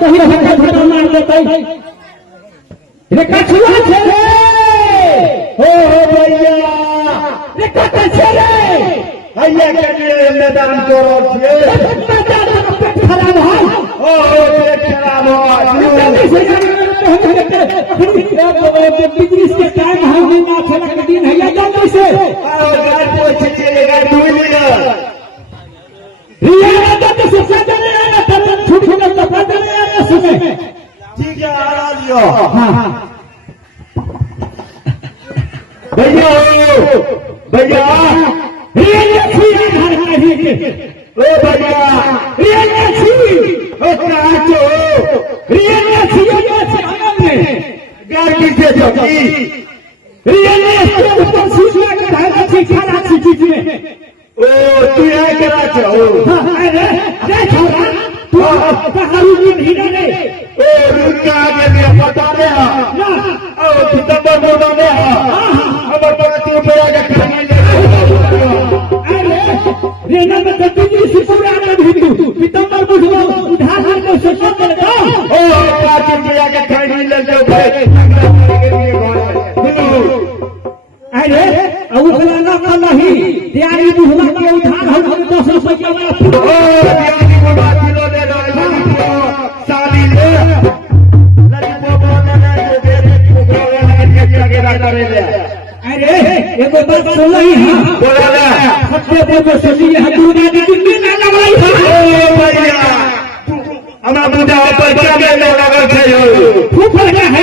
कहीं झटका मार देते रे कछुआ छे रे हो भैया रे कैसे रे भैया के मैदान करो छे मैदान पेट खराब है ओ पेट खराब हो बिजनेस के टाइम है ना खेला के दिन है या कैसे और गाय पोछ चलेगा डूबेगा रिया तो से सजने आया था छूट छूट तो सजने आया सुने ठीक है आ लियो हां हां भैया भैया रिया छी घर में ही ओ भैया रिया छी ओ काचो रिया छी हमने गाड़ी से चौकी रिया तो सीखना के धारा छी खाना छी चीज में ओ तू यह करा छो अरे अरे छोरा तू कहारू की भीड़ रे ओ रुका आगे दिया पता नहीं ना ओ सितंबर मोड़ा में अब पति ऊपर आके खाने ले अरे रेना में तो तुझे पूरा ना भीतू सितंबर बुझवा उधार हर को सोचो कर दो ओ काची पे आके खाने ले जो भाई अरे उधर ना नहीं दियारी बुझवा के उधार हम 10 रुपया में ओ दियारी बुझवा किलो दे दो साली ले लड़ी पोपो ने दे के रखा ले अरे एगो बात सुनो ही बोला ना सबसे बड़ो सोची है दुनिया की कितनी ना लगाई है ओ भैया हमरा बुझा पर क्या में लगा छे फूफड़ का है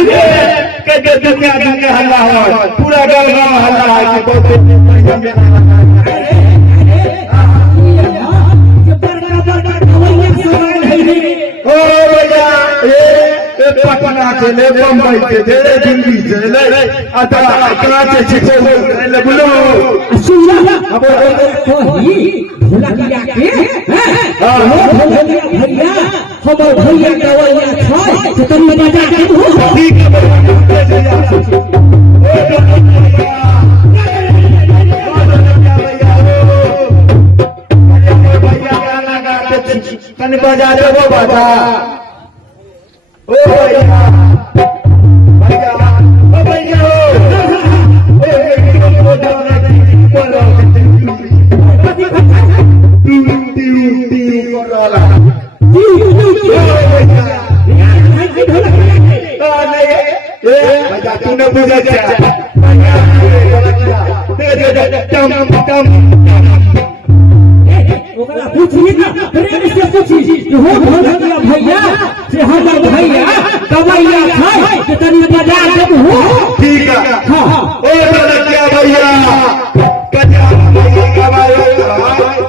के दुनिया दुनिया हल्ला हो पूरा गांव हल्ला है कि बहुत पैसा में ओ भैया ए पटना से ले बम्बई से ले दिल्ली से ले आता कराची से ले बोलो सुना अब तो ही भोला किया के हां भोला भैया हम भैया गवैया छै तो तुम बजा के हो ठीक है कन बजा दे वो बता ओ भैया भैया ओ भैया ओ को जाना बोलो टी कोराला भैया तूने बुझा क्या ओकरा पूछिए ना प्रेम से पूछी जो हो भैया से हमर भैया गवैया छै तो तनी बजा देब हो ठीक है हां ओ लड़किया भैया कजा भैया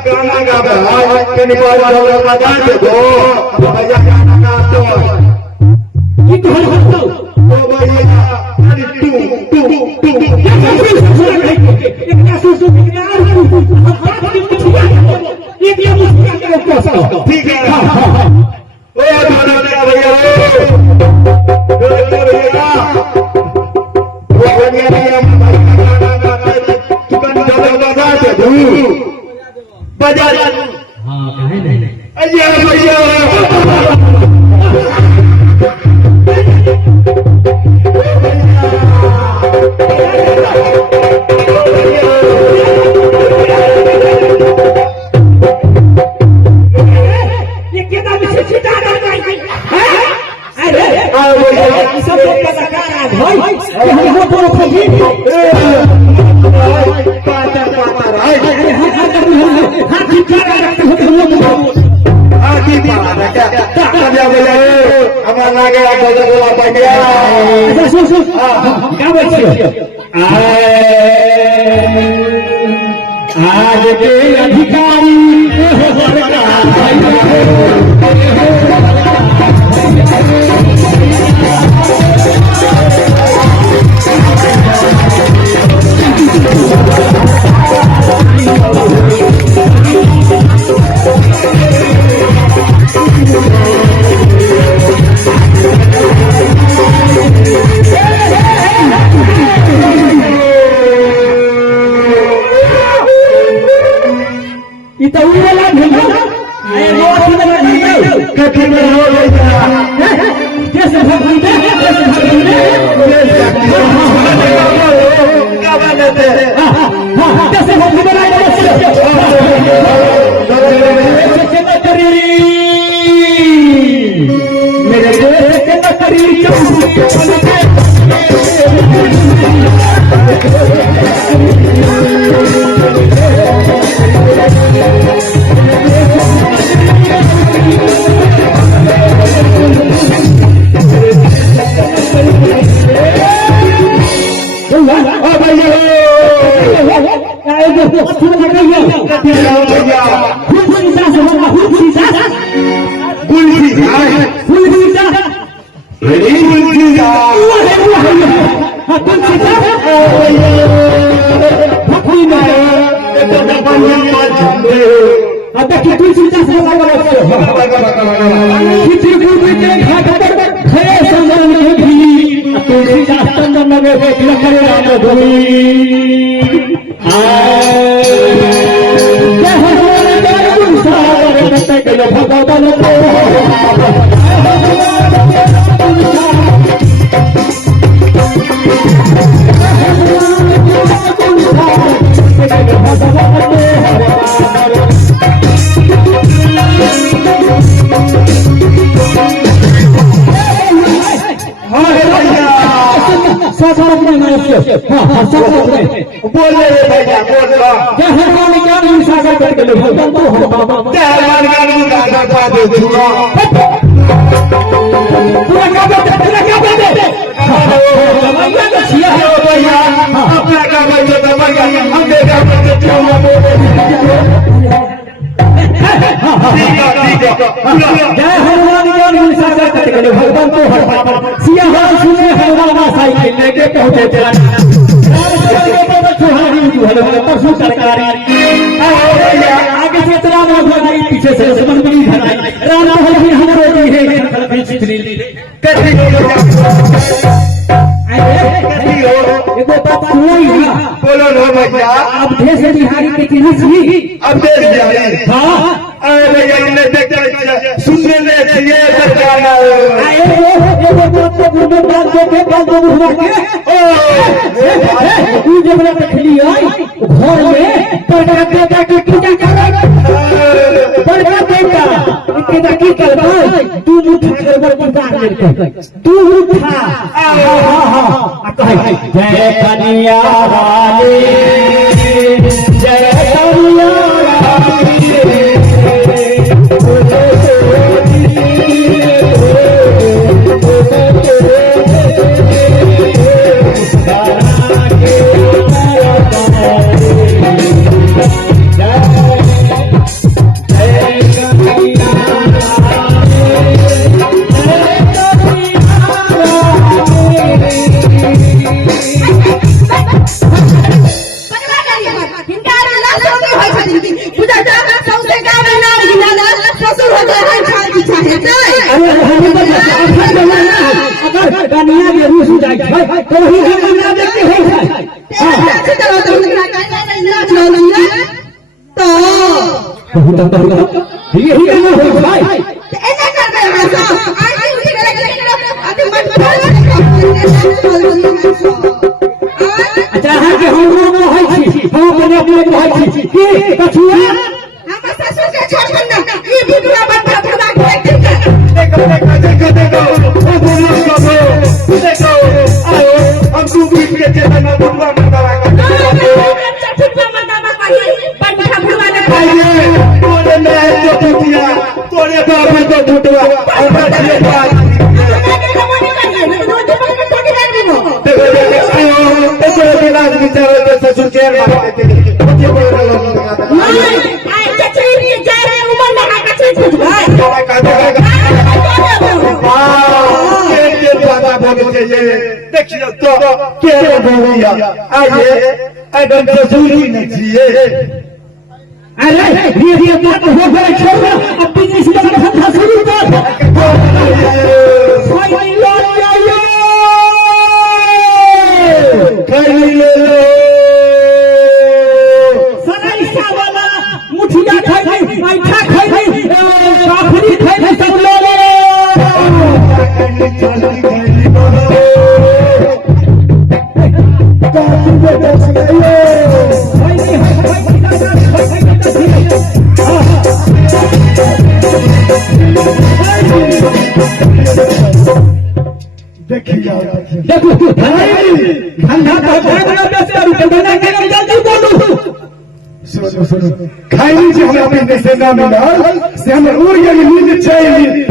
गाना गावे कनी बजा दे दो भैया गाना गा दो की कहल हतो ओ भैया अरे तू एकटा सुसु किनार एक ये मुस्कुरा के ऊपर ठीक है ओ लड़किया भैया ओ भैया बजा हां काहे नहीं अय्या भैया ये केना विशेष डाला नहीं है अरे सब कलाकार आ भाई कि हम हो बोलो खजी हाथी का रखते हो हमारा लागे बोला बढ़िया क्या बच्चे आज के अधिकारी कठिन हो गया मेरे देश के बकरी चौकी के पलके बोले भैया बोल जय हनुमान भगवान को सिया सुने हनुमान साइकिल लेके पहुंचे परसों सरकारी आगे से राम भगाई पीछे से लक्ष्मण बड़ी धराई राम हमारे बोलो ना भैया अब देश बिहारी के किसी अब देश बिहारी हाँ अरे भैया सुनने ले चाहिए सरकार घर में बड़का बेटा की पूजा कर बड़का बेटा की करवा तू तू उठा जय कन्या वाले जय कन्या कन्या के रूस जाए तो वही कन्या देखते हैं तो यही करना हो भाई अच्छा है कि हम लोग हम अपने अपने के कछुआ हम ससुर के छोड़ बंदा ये वीडियो बंदा खुदा को देखो आओ हम तू बीच के चेतन में बुआ मंदावा तोरे में जो टूटिया तोरे बाप में तो टूटवा और बच्चे बात देखो के लाज विचार के ससुर के मार के मुझे बोल देखिए तो क्या बोलिया आइए अगर ससुरी नहीं चाहिए अरे ये बात हो गई छोड़ अब बिजनेस का धंधा शुरू कर खाई ले लो सराइसा वाला मुठिया खाई पैठा खाई काफरी खाई सब ले ले Hey! देखिए देखो धंधा जल्दी बोलो सुनो खाई से हम अपने से ना मिला से हम उड़ गए नींद चाहिए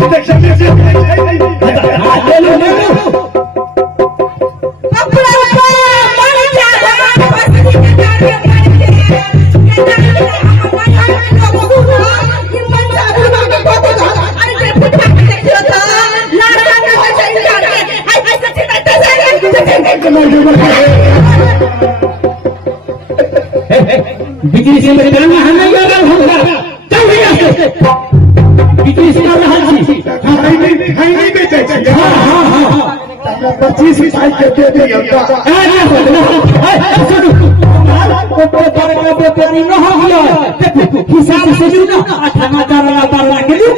बिजली से बचाना है नहीं होगा चल भैया बिजली से कर रहा जी खाई नहीं बेचे हाँ 25 साल के दे दिया हिसाब से जो ना 18,000 के लिए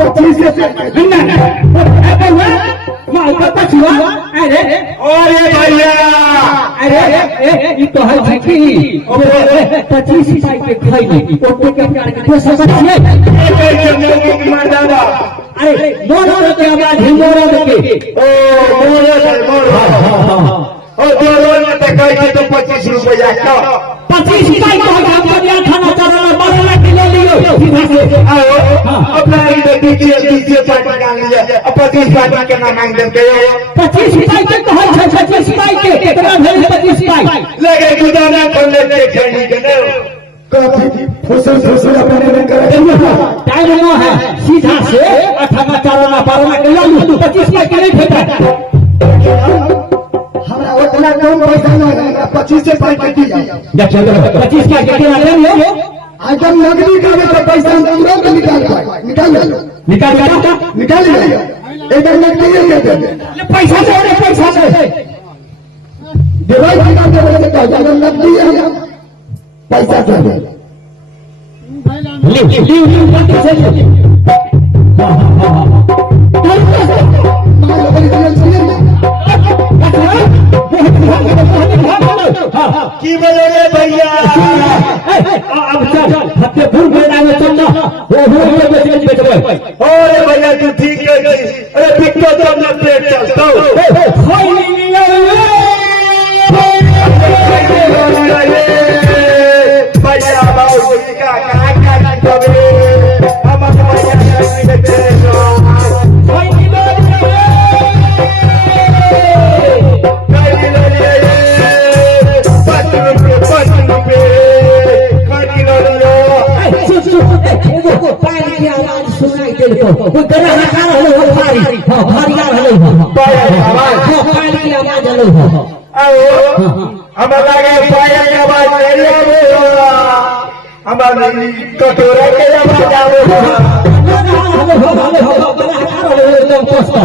25 अरे भैया ये तो है 25 साल के खाई नहीं ओटे के प्यार के तो सब अरे मोर के आवाज ही मोर के दोनों में तो कही तो 25 रुपया का 25 रुपये को हम बढ़िया खाना चला 12 किलो लियो सीधा से अपना दीजिए पार्टी का लिया 25 पार्टी के नाम मांग देते 25 रुपये के तो है 25 रुपये के कितना भेल 25 रुपये लगे गुदाना कर लेते खैनी के ने काफी फुसर अपने में करे टाइम नो है सीधा से 18 12 किलो 25 रुपये के नहीं भेटा हमरा उतना कम पैसा नहीं 25 से पार्टी की जब 25 का कितना ले आज हम नकदी का तो पैसा हम तुरंत निकाल लिया एक नकदी दे दे पैसा दे पैसा दे देवाई का नकदी है पैसा दे की बोलोगे भैया अब चल हत्ते फूल बेड़ा में चल वो बेचबे अरे भैया तू ठीक है अरे बिकतो तो अपना प्लेट चलता भैया बाबू का कहाँ कभी हम कोई गला हटा रहे हो भारी आ रहे हो पायल की आवाज हलो हो हम लगे पायल की आवाज हमारी कटोरा के आवाज आवो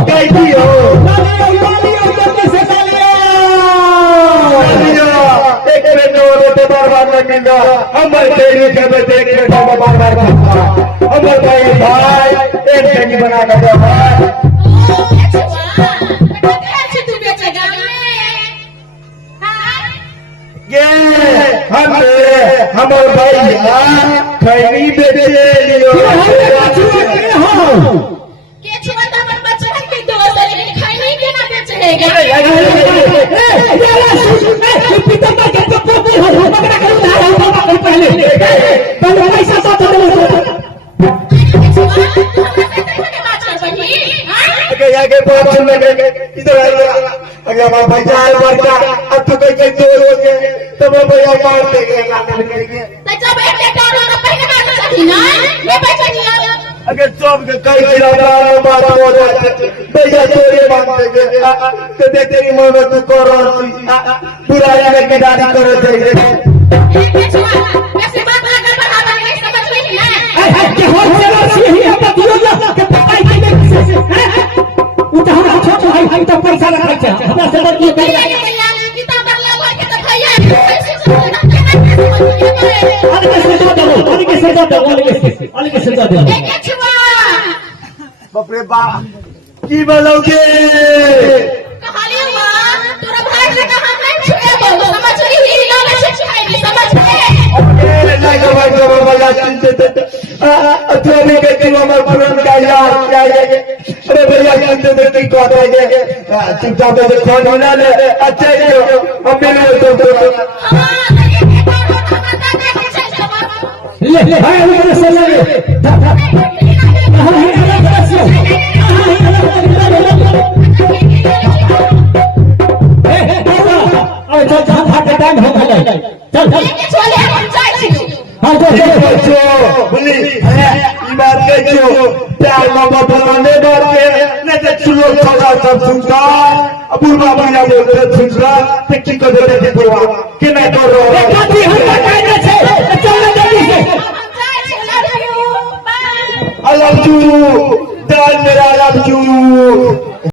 कैसी हो एक रोटे बार लगेगा हमारे डेरी के देख बार हमारे भाई एक जगह बना कर दो भाई ये हमारे भैया खैनी बेचे लियो आगे बहुत लगे इधर अगर हमारा भैया है बच्चा अब तो कहीं दो रोज तो वो भैया मार देंगे अगर सब कई बात हो जाए भैया चोरी मांगते तो देख तेरी माँ में तू करो बुराई में किनारी करो चाहिए पैसा रखा बापरे बाप की बोलोगे कहानी हुआ तोरा भाई से कहा मैं छुए बोलो समझ चोरी हुई ना मैं शिकायत समझ में नहीं गवाई गवाई वाला चिंते तू अभी कहती हूँ हमारे पुरान का यार क्या है अरे भैया चिंते थे की कौन है चुपचाप से फोन होना ले अच्छा है हम मिले तो ले हाय वो से लगे चल चल भाग टाइम हो गया चल चल चले हम जाए छी हां बच्चो बोली ये बात कहो प्यार मोहब्बत बनाने बात के नहीं तो चुलो थोड़ा सब सुनता अबुल बाबा या बोलते सुनता तो की कर देते दुआ कि नहीं कर रहा है काफी हल्का कायदा छे चल जल्दी से जाए छी love you bye I love you, Dan, I love you.